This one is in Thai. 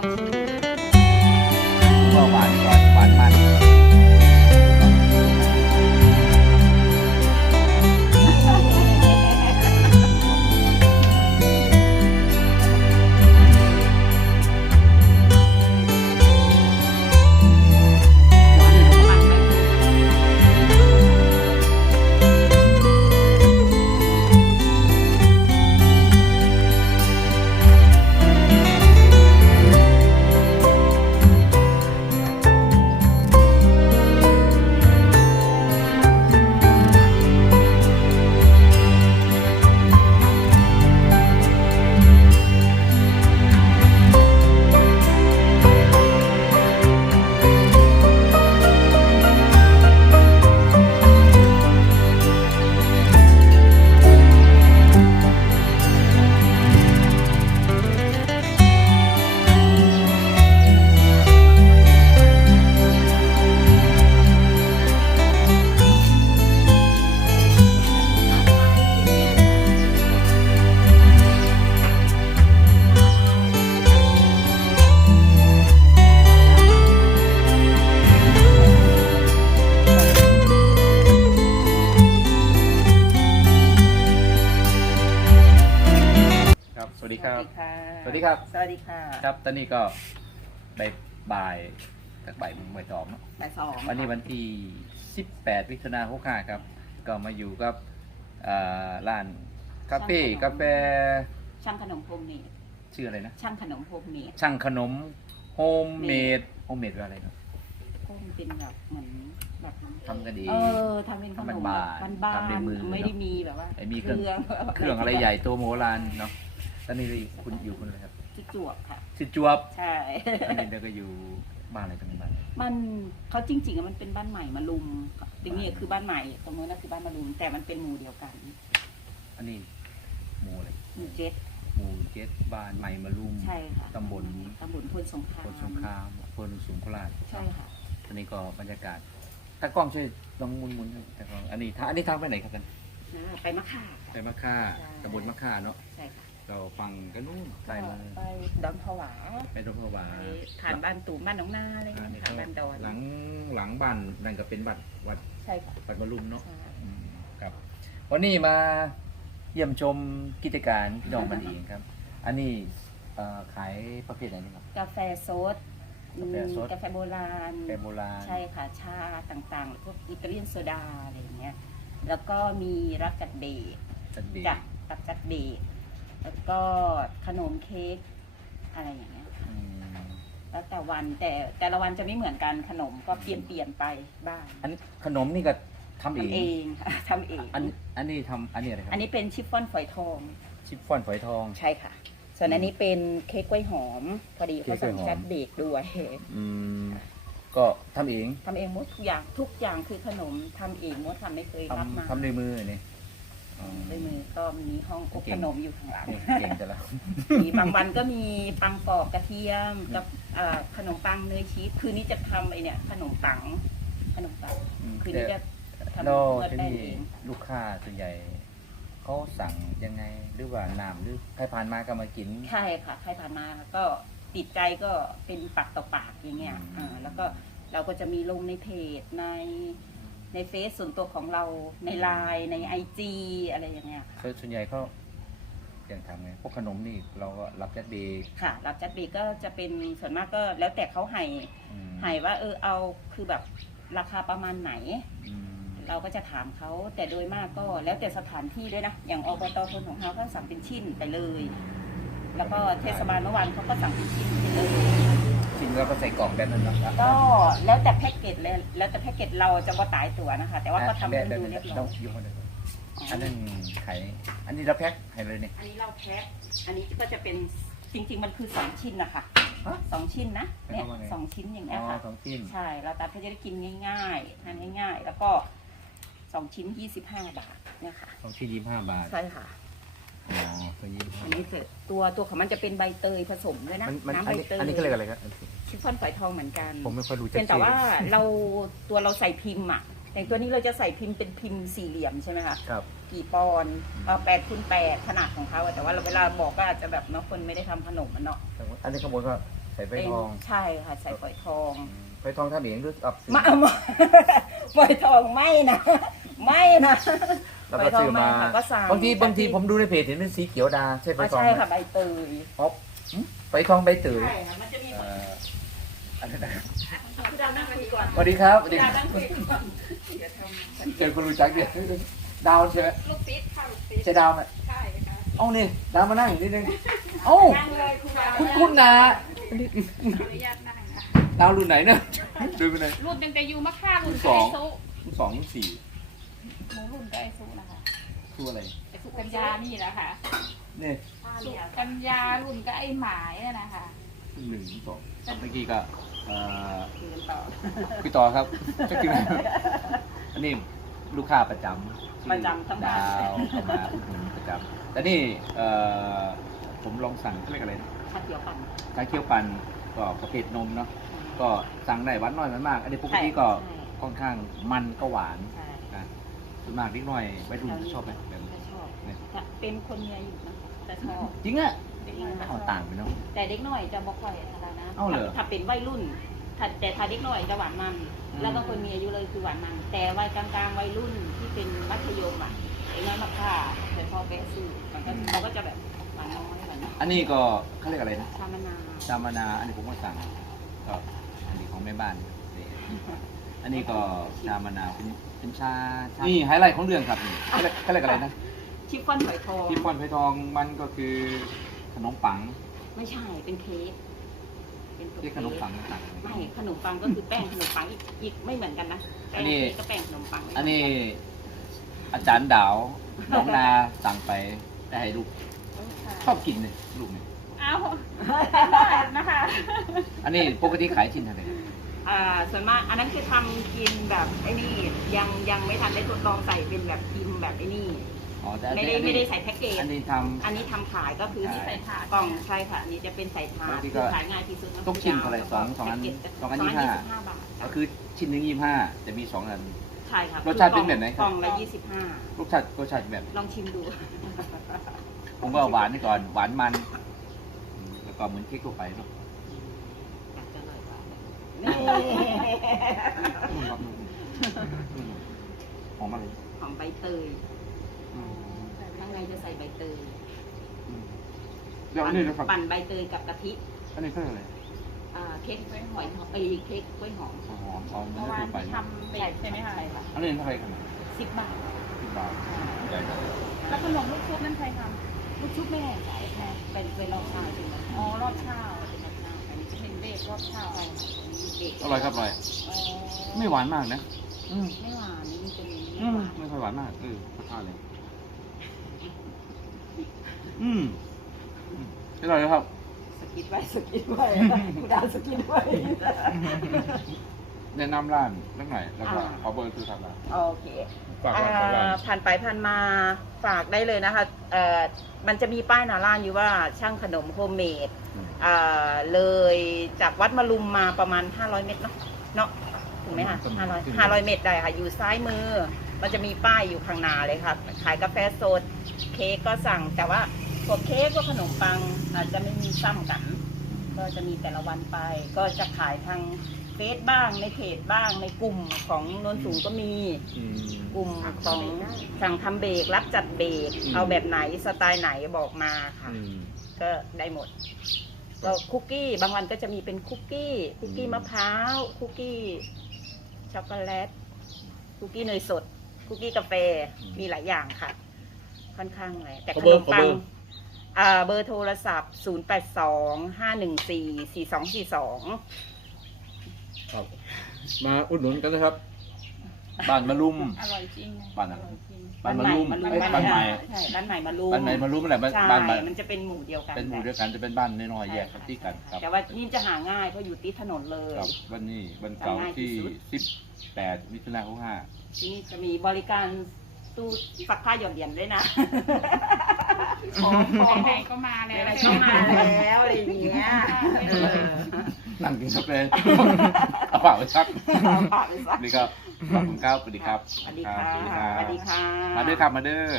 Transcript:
ล ครับ สวัสดีค่ะครับ ตอนนี้ก็ได้บ่ายจากบ่ายโมงบ่ายสองเนอะบ่ายสองวันนี้วันที่ 18มิถุนายน65ครับ ก็มาอยู่กับอ่าร้านคาเฟ่กาแฟช่างขนมโฮมเมดชื่ออะไรนะ ช่างขนมโฮมเมดช่างขนมโฮมเมดโฮมเมดว่าอะไรครับก็มันเป็นแบบเหมือนแบบทำกันเอง เออทำเป็นขนมทำเป็นแบบบ้านบ้านทำด้วยมือๆไม่ได้มีแบบว่าไอ้มีเครื่องเครื่องเครื่องอะไรใหญ่ตัวโมโหลานเนาะตอนนี้คุณอยู่คุณอะไรครับ ที่จวบค่ะชื่อจวบใช่ อันนี้เราก็อยู่บ้านอะไรตรงนี้บ้านมันเขาจริงๆอะมันเป็นบ้านใหม่มาลุมตรงนี้คือบ้านใหม่ตรงนู้นน่ะคือบ้านมาลุม แต่มันเป็นหมู่เดียวกันอันนี้หมู่อะไรหมู่เจ็ดหมู่เจ็ดบ้านใหม่มารุมใช่ค่ะตำบลตำบลพลสงครามคนสงครามอำเภอหนองสูงโคราชใช่ค่ะอันนี้ก็บรรยากาศตากล้องช่วยลองมุนมุนๆให้ตากล้องอันนี้ทางอันนี้ทางไปไหนครับท่านอ่าไปมะข่า ไปมะค่าใช่ ตำบลมะค่าเนาะใช่ค่ะเราฟังกันนู่นใต้มือไป ดอนผวาไปรถพวาไปผ่านบ้านตูมบ้านหนองนาอะไรอันเงี้นี้ยผ่านบ้านดอนหลังหลังบ้านนั่นก็เป็นวัดวัดใช่ค่ะวัดมารุมเนาะใช่อืมครับ วันนี้มาเยี่ยมชมกิจการพี่น้องมันเองครับ อันนี้เอ่อขายประเภทไหนนี่ครับ กาแฟสดกาแฟสด กาแฟโบราณ แปรโบราณใช่ค่ะชาต่างๆพวกอิตาเลียนโซดาอะไรอย่างเงี้ย แล้วก็มีรักจัดเบรกจันดีจัดรักจัดเบรกแล้วก็ขนมเค้ก อะไรอย่างเงี้ยค่ะอืมแล้วแต่วันแต่แต่ละวันจะไม่เหมือนกันขนมก็เปลี่ยนเปลี่ยนๆไปบ้างอันนี้ขนมนี่ก็ทำเอทำงเองค่ะทำเองอันอันนี้ทำอันนี้อะไรครับอันนี้เป็นชิฟฟ่อนฝอยทอง ชิฟฟ่อนฝอยทอง ใช่ค่ะ ส่วนอันนี้เป็นเค้กกล้วยหอม พอดีเขาสั่งเค้กกล้วยหอมจัดเบรกด้วยอืมก็ทำเองทำเองหมดทุกอย่างทุกอย่างคือขนมทำเองหมดทำไม่เคยรับมาทำทำด้วยมือนี่อ๋อ ด้วยมือ ก็มีห้องอบเก่ขงนมอยู่ข้างหลังนี่เก่งแต่ละมีบางวันก็มีปังปอกกระเทียมกับอ่าขนมปังเนยชีสคืนนี้จะทำไอเนี่ย ขนมปัง ขนมปังอืม คืนนี้จะทำแล้วเมื่อที่แป้งนี่เองลูกค้าส่วนใหญ่เขาสั่งยังไงหรือว่าน้ำหรือใครผ่านมาก็มากิน ใช่ค่ะใครผ่านมาก็ติดใจก็เป็นปากต่อปากอย่างเงี้ยอืม อ่าแล้วก็เราก็จะมีลงในเพจใน ในเฟซส่วนตัวของเราในไลน์ในไอจีอะไรอย่างเงี้ยค่ะส่วนใหญ่เขาอย่างทำไงพวกขนมนี่เราก็รับจัดเดย์ค่ะ รับจัดเบรกก็จะเป็นส่วนมากก็แล้วแต่เขาให้อืมให้ว่าเออเอาคือแบบราคาประมาณไหนอืมเราก็จะถามเขาแต่โดยมากก็แล้วแต่สถานที่ด้วยนะ อย่างอบตทนของเขาก็สั่งเป็นชิ้นไปเลย แล้วก็เทศบาลเมื่อวานเขาก็สั่งเป็นชิ้นไปเลยจริ งเราก็ใส่กล่องแบบนั้นเนาะก็แล้วแต่แพ็กเกจเลยแล้วแต่แพ็กเกจเราจะว่าตายตัวนะคะ แต่ว่าเขาทำให้แบบดูนั้นเรียบร้เราอยอยู่คนเดียวอันนั้นขายอันนี้เราแพ็คให้เลยเนี่ยอันนี้เราแพ็คอันนี้ก็จะเป็นจริง ๆ มันคือสองชิ้นนะคะฮะสองชิ้นนะเนี่ยหมายความว่าไงสองชิ้นอย่างอ๋เงี้ยอค่ะสองชิ้นใช่เราตัดเพื่อจะได้กินง่ายๆทานง่ายๆ แล้วก็สองชิ้นยี่สิบห้าบาทเนี่ยค่ะสองชิ้นยี่สิบห้าบาทใช่ค่ะอ๋อ ตัวยี่สิบห้าอันนี้เสร็จตัวตัวของมันจะเป็นใบเตยผสมด้วยนะมันมันน้ำอัใบนนี้เตยอันนี้ก็เรียกอะไรครับชิฟฟ่อนฝอยทองเหมือนกัน ผมไม่ค่อยรู้จักเป็นแต่ชื่อ ว่าเราตัวเราใส่พิมพ์อะอย่างตัวนี้เราจะใส่พิมพ์เป็นพิมพ์สี่เหลี่ยมใช่ไหมคะครับ กี่ปอนด์เอาแปดคูณแปดขนาดของเขาอะแต่ว่าเราเวลาบอกก็อาจจะแบบเนาะคนไม่ได้ทำขนมมันเนาะแต่ว่าอันนี้ข้างบนก็ใส่ไฟทองใช่ค่ะใส่ฝอยทองไฟทองทำเองหรือเอาซื้อมาเอามา ฝอยทองไม่นะ ไม่นะ แล้วก็ซื้อมาไฟทองมาค่ะก็สั่งบางทีบางทีผมดูในเพจเห็นเป็นสีเขียวดาใช่ไฟไม่ทองใช่ไหมค่ะใบเตยอ๋อหึไฟทองใบเตยใช่ค่ะมันจะมีเอ่ออันนั้นนะครับคุณดาวนั่งคุยก่อนสวัสดีครับสวัสดีดาควรับนั่งคุยก่อนเจอคนรู้จักเนี่ยดาวใช่ไหมลูกปิดค่ะลูกปิดใช่ดาวไหมใช่ค่ะเอ้านี่ดาวมานั่งนิดนึงเอ้านั่งเลยคุณดาวคุณคุณนะขออนุญาตนั่งนะดาวรุ่นไหนเนี่ยดูไปเลยรุ่นตั้งแต่อยู่มะค่ารุ่นสองไก่ซุรุ่นสองรุ่นสี่ หนูรุ่นไก่ซุนะคะคืออะไรไอ้สุกัญญานี่แหละค่ะเนี่ยสุกัญญารุ่นก็ไอ้หมายนั่นนะคะรุ่นหนึ่งรุ่นสองเมื่อกี้ก็เอ่อคุยกันต่อพี่ต่อครับก็คืออันนี้ลูกค้าประจำที่ประจำทั้งบ้าดานวเข้ามาอุดหนุนประจำแต่นี่เอ่อผมลองสั่งเขาเรียกอะไรนะข้าวเกี๊ยวปั่นชาเคี่ยวปั่นก็ประเภทนมเนาะก็สั่งได้หวานน้อยหวานมาก อันนี้ปกติก็ใช่ค่อนข้างมันก็หวานใช่นะ ส่วนมากนิดหน่อยวัยรุ่นจะชอบไหมแบบนี้ จะชอบเนี่ย จะเป็นคนเมียอยู่นะคะจะชอบจริงอะเด็กน้อยจะชเอาอบต่างไปเนาะ แต่เด็กน้อยจะบ่ค่อยอะไรนะเอ้าเหรอถ้าเป็นวัยรุ่นถ้าแต่ถ้าเด็กน้อยจะหวานมัน อืม แล้วก็คนมีอายุเลยคือหวานมัน แต่วัยกลางๆวัยรุ่นที่เป็นมัธยมอะไอ้น้อยมาค่าแต่พอแกะซื้อมันก็เขาก็จะแบบหวานน้อยหวานน้อยอันนี้ก็เขาเรียกอะไรนะชามะนาวชามะนาวอันนี้ผมก็สั่งก็อันนี้ของแม่บ้านนี่ อันนี้ก็ชามะนาวเป็นเป็นชาชานี่ไฮไลท์ของเรื่องครับนี่เขาเรียกเขาเรียกอะไรนะชิฟฟ่อนฝอยทอง ที่ปอนไผ่ทองมันก็คือขนมปังไม่ใช่ เป็นเค้ก เป็นตัวที่ขนมปังต่างไม่ ขนมปังก็คือแป้งขนมปังอีกอีกไม่เหมือนกันนะแป้อังนนี้เค้กก็แป้งขนมปังอันนี้อาจารย์ดาวน้องนาสั่งไปได้ให้ลูกชอบกินเลยลูกเนี่ยเอานะคะ อันนี้ปกติขายชิ้นเท่าไหร่ อ่าส่วนมากอันนั้นคือทำกินแบบไอ้นี่ยังยังไม่ทันได้ทดลองใส่เป็นแบบพิมพ์แบบไอ้นี่ อ๋อแต่อันไม่นี้ได้ไม่ได้ใส่แพ็กเกจ อันนี้ท อันนี้ทำขายก็คือขายใส่ถาดกล่องใช่ค่ะ อันนี้จะเป็นใส่ถาบาดงทีก็คือขายง่ายที่สุดทุกชิ้นเท่าไหร่สองสองอันแพ็กเกจสองอันสองยี่อันห้ายี่สิบห้าบาทก็คือชิ้นหนึ่งยี่ห้าจะมีสองอัน ใช่ค่ะรสชาติเป็นแบบไหนครับ กล่องละยี่สิบห้ารสชาติรสชาติแบบ ลองชิมดู ผมก็เอาหวานนี่ก่อน หวานมันอืมแล้วก็เหมือนเค้กทั่วไปเนาะ หอมอะไรหอมใบเตยอืมข้างในจะใส่ใบเตยอืมแล้วอันนี้นะครับปั่นใบเตยกับกะทิ อันนี้เท่าไหร่อ่าเค้กกล้วยหอยหอมเอ้ยเค้กกล้วยหอมหอมหอมเมื่อวานที่ทำเบรกใช่ไหมคะใช่ค่ะอันนี้เท่าไหร่ครับสิบบาทสิบบาทใหญ่จังแล้วขนมลูกชุบนั่นใครทลูกชุบแม่ใส่แม่เป็นเป็นรอบเช้าจริงไหมำอ๋อรอบเช้าอันนี้จะเป็นเบรกรอบเช้าใช่ค่ะเด็กอร่อยครับอร่อยอ๋อไม่หวานมากนะ อืมไม่หวานนี่มันเป็นอืไม่มหวานไม่ค่อยหวานมากเออรสชาติเลย อืมอืมอร่อยครับ สกิดไว้สกิดไว้กูดาวสกิดไว้ แนะนำร้านเรื่องไหนแล้วก็อ่า ขอเบอร์คือทางร้านโอเค ฝากร้านฝากร้าน อ่าผ่านไปผ่านมาฝากได้เลยนะคะเอ่อมันจะมีป้ายหน้าร้านอยู่ว่าช่างขนมโฮมเมดอืมอ่า เลยจากวัดมะลุมมาประมาณ 500 เมตรเนาะเนาะถูกไหมคะ500 500 เมตรได้ค่ะ อยู่ซ้ายมือ มันจะมีป้ายอยู่ข้างหน้าเลยค่ะ ขายกาแฟสด เค้กก็สั่ง แต่ว่าพวกเค้กพวกขนมปังอาจจะไม่มีซ้ำกัน ก็จะมีแต่ละวันไป ก็จะขายทางเฟซบ้าง ในเพจบ้าง ในกลุ่มของโนนสูงก็มีอืมกลุ่มของสั่งทำเบรกรับจัดเบรกอืมเอาแบบไหนสไตล์ไหนบอกมาค่ะอืมก็ได้หมด ก็คุกกี้บางวันก็จะมีเป็นคุกกี้ คุกกี้อืมมะพร้าวคุกกี้ช็อกโกแลตคุกกี้เนยสด คุกกี้กาแฟมีหลายอย่างค่ะ ค่อนข้างเลยแต่ขนมปังอ่าเบอร์โทรศัพท์ 0 8 2 5 1 4 4 2 4 2 ครับ มาอุดหนุนกันนะครับ บ้านมะลุม อร่อยจริงบ้านอะไรอร่อยจริงบ้านมะลุมบ้านเอ้ยใหม่บ้านใหม่ใช่บ้านใหม่มาลุมบ้านไหนมะลุมอะไรบ้านใช่บ้านใหม่มันจะเป็นหมู่เดียวกันเป็นหมู่เดียวกันจะเป็นบ้านน้อยๆแยกกันที่กันครับ แต่ว่านี่จะหาง่ายเพราะอยู่ติดถนนเลย ครับวันนี้วันเสาร์ที่ 18 มิถุนายน65ที่นี่จะมีบริการตู้ซักผ้าหยอดเหรียญด้วยนะ ของของไหนก็มาแล้วอะไรก็มาแล้วอะไรอย่างเงี้ยเออนั่งกินกาแฟเอาปากไปชักเอาปากไปซักนี่ก็ขอบคุณครับสวัสดีครับสวัสดีค่ะรับสวัสดีค่ะมาเด้อครับมาเด้อ